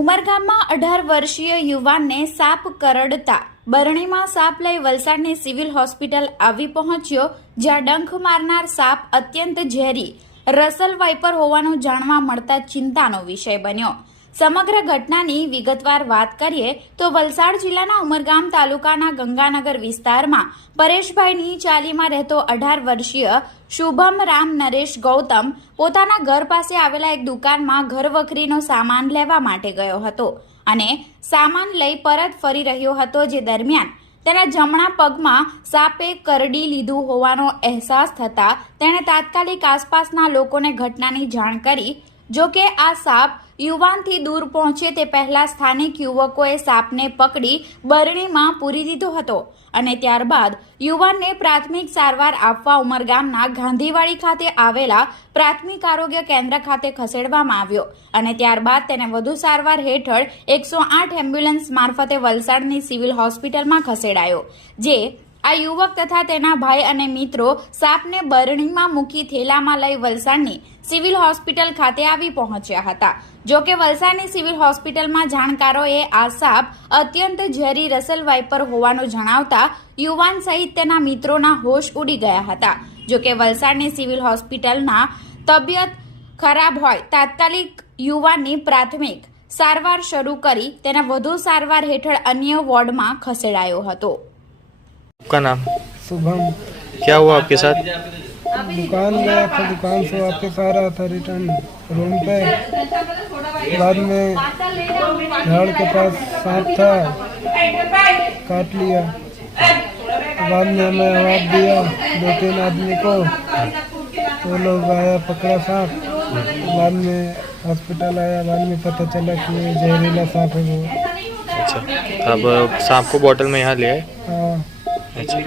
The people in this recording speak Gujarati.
ઉમરગામમાં 18 વર્ષીય યુવાનને સાપ કરડતા બરણીમાં સાપ લઈ વલસાડની સિવિલ હોસ્પિટલ આવી પહોંચ્યો, જ્યાં ડંખ મારનાર સાપ અત્યંત ઝેરી રસલ વાઇપર હોવાનું જાણવા મળતા ચિંતાનો વિષય બન્યો। સમગ્ર ઘટનાની વિગતવાર વાત કરીએ તો વલસાડ જિલ્લાના ઉમરગામ તાલુકાના ગંગાનગર વિસ્તારમાં પરેશભાઈની ચાલીમાં રહેતો 18 વર્ષીય શુભમ રામ નરેશ ગૌતમ પોતાના ઘર પાસે આવેલા એક દુકાનમાં ઘરવખરીનો સામાન લેવા માટે ગયો હતો અને સામાન લઈ પરત ફરી રહ્યો હતો, જે દરમિયાન તેના જમણા પગમાં સાપે કરડી લીધું હોવાનો અહેસાસ થતા તેણે તાત્કાલિક આસપાસના લોકોને ઘટનાની જાણ કરી। જો કે આ સાપ યુવાનથી દૂર પહોંચે તે પહેલા સ્થાનિક યુવકોએ સાપને પકડી બરણીમાં પૂરી દીધો હતો અને ત્યારબાદ યુવાનને પ્રાથમિક સારવાર આપવા ઉમરગામના ગાંધીવાડી ખાતે આવેલા પ્રાથમિક આરોગ્ય કેન્દ્ર ખાતે ખસેડવામાં આવ્યો અને ત્યારબાદ તેને વધુ સારવાર હેઠળ 108 એમ્બ્યુલન્સ મારફતે વલસાડની સિવિલ હોસ્પિટલમાં ખસેડાયો, જે આ યુવક તથા તેના ભાઈ અને મિત્રો સાપને બરણીમાં મૂકી થેલામાં લઈ વલસાડની સિવિલ હોસ્પિટલ ખાતે આવી પહોંચ્યા હતા। જો કે વલસાડની સિવિલ હોસ્પિટલમાં જાણકારોએ આ સાપ અત્યંત ઝેરી રસલ વાઇપર હોવાનું જણાવતા યુવાન સહિત તેના મિત્રોના હોશ ઉડી ગયા હતા। જો કે વલસાડની સિવિલ હોસ્પિટલના તબિયત ખરાબ હોય તાત્કાલિક યુવાનની પ્રાથમિક સારવાર શરૂ કરી તેને વધુ સારવાર હેઠળ અન્ય વોર્ડમાં ખસેડાયો હતો। आपका नाम? शुभम। क्या हुआ आपके साथ? दुकान गया था, दुकान से वापस आ रहा था रिटर्न रूम पे। बाद में झाड़ के पास सांप था, काट लिया। बाद में हमें आवाज दिया 2-3 आदमी को, वो लोग आया पकड़ा सांप। बाद में हॉस्पिटल आया, बाद में पता चला कि ये जहरीला सांप है वो। अच्छा, अब सांप को बोतल में यहाँ ले आए? हाँ। अच्छा।